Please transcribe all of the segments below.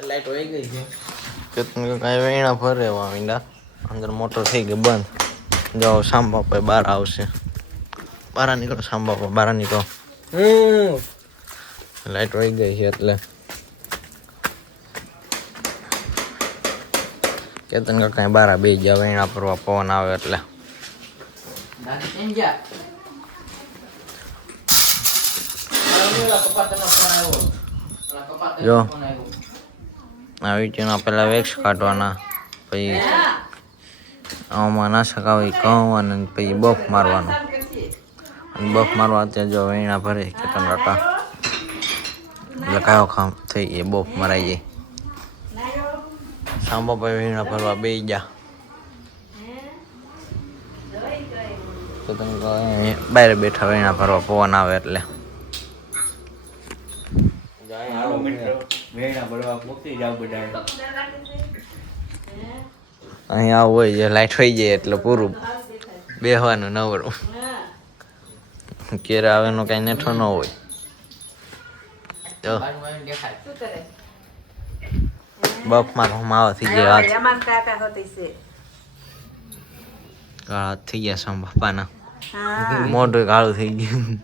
Light વહી ગઈ છે કે તમે કાંઈ વેણા ફરે મીંડા અંદર મોટર થઈ ગઈ બંધ. જાઓ સાંભા પર બહાર આવશે. બહાર નીકળો સાંભા પર બહાર નીકળો. લાઈટ વહી ગઈ છે એટલે કેતન કાંઈ બહાર બે ગયા વેણા ફરવા પવન આવે એટલે જો આવી રીતના પેલા વેક્સ કાઢવાના, પછી આમાં નાશક આવી કહવાનું, પછી બફ મારવાનો. બફ મારવા ત્યાં જો વેણા ભરે કેતન કાકા એટલે કયો કામ થઈ જાય, બફ મરાઈ જાય. સાંભા ભાઈ વેણા ભરવા બે ગયા કેતન બહાર બેઠા વેણા ભરવા પવન આવે એટલે અહીં આવું હોય જે લાઈટ થઈ જાય એટલે પૂરું બેહવાનું નવરું. કેરા આવે નો કઈ નેઠો ન હોય તો બફ માં આવા થઈ ગયા હાથ કાળા થઈ ગયા સંભાપાના મોઢું કાળું થઈ ગયું.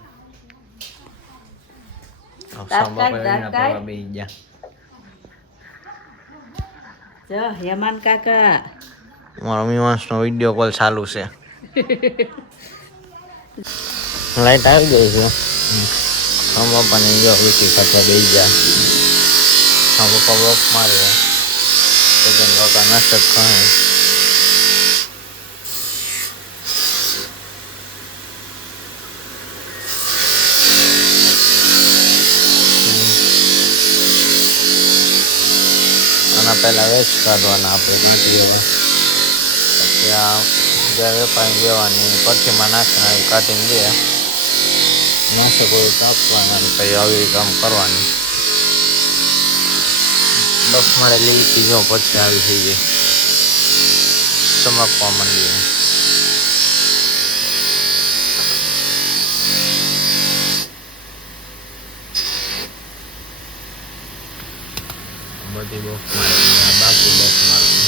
હેમાન કાકા મારો મીમાંસનો વિડીયો કોલ ચાલુ છે. લાઈટ આવી ગઈ છે. પપ્પાને જો વિકી ખાતા બે ગયા. પપ્પા બફ મારે તો કાકા નાસ્તો ખાય. પહેલા વેચ કાઢવાના આપણે નથી હવે પછી આ વેપારી દેવાની પથ્થીમાં નાખીને કાઢીને દે નાશક હોય કાપવાના પછી આવી કામ કરવાની. બફ મારે લીટી જો પછી આવી થઈ જાય ચમકવા માંડી. બધી બફ મારી બાકી બફ મારી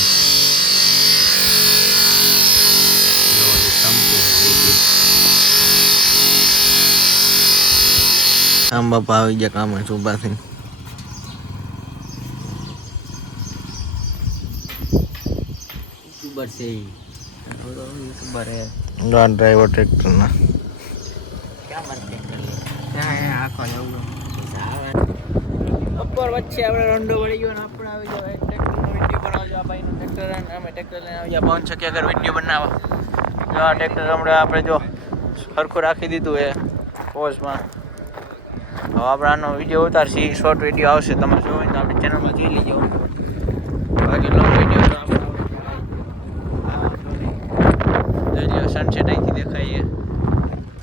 આમ બાપા આવી ગયા કામ ઉભા થઈ. ડ્રાઈવર ટ્રેક્ટરના વચ્ચે આપણે રંડો વળી ગયો ને આપણે આવી જાય ટ્રેક્ટરનો વિડીયો બનાવજો. આ ભાઈનું ટ્રેક્ટર અમે ટ્રેક્ટર લઈને આવી ગયા 5 છક્યા ઘર વિડીયો બનાવવા. જો આ ટ્રેક્ટર હમણાં આપણે જો સરખું રાખી દીધું એ પોઝમાં. હવે આપણે આનો વિડીયો ઉતારશી, શોર્ટ વિડીયો આવશે. તમે જોવો તો આપણી ચેનલમાં જોઈ લેજો. બાકી લોંગ વિડીયો તો આપણે જોઈ લો. સનસેટ અહીંથી દેખાઈએ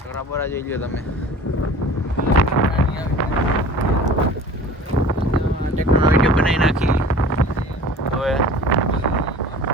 બરાબર જોઈ લો તમે. ટેક્નોનો વિડીયો બનાવી નાખી હવે